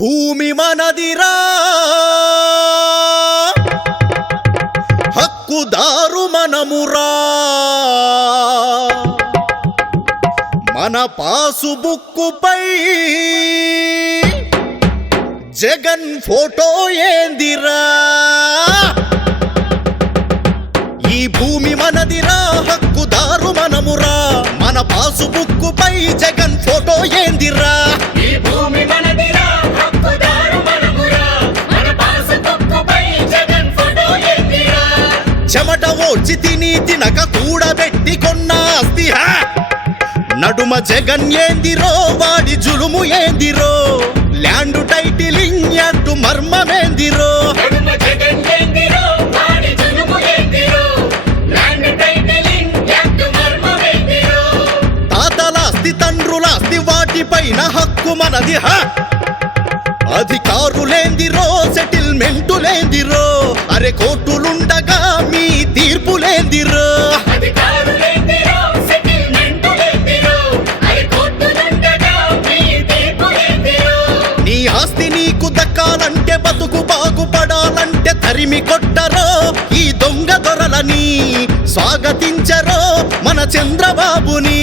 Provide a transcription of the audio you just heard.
భూమి మనదిరా హక్కుదారు మనమురా మన pass Jagan photo ఏందిరా ఈ భూమి మనదిరా హక్కుదారు మనమురా మన పాసు జగన్ ఫోటో ఏందిరా తినక కూడబెట్టి కొన్న అస్తిహా నడుమ జగన్ ఏందిరో వాడి జులుము ఏందిరో ల్యాండ్ టైటిలింగ్ అంటూ మర్మమేందిరో తాతలాస్తి తండ్రులాస్తి వాటిపైన హక్కు మనది హా అధికారులేందిరో సెటిల్మెంటులేందిరో అరే కోర్టు కొట్టరో ఈ దొంగ దొరలని స్వాగతించరో మన చంద్రబాబుని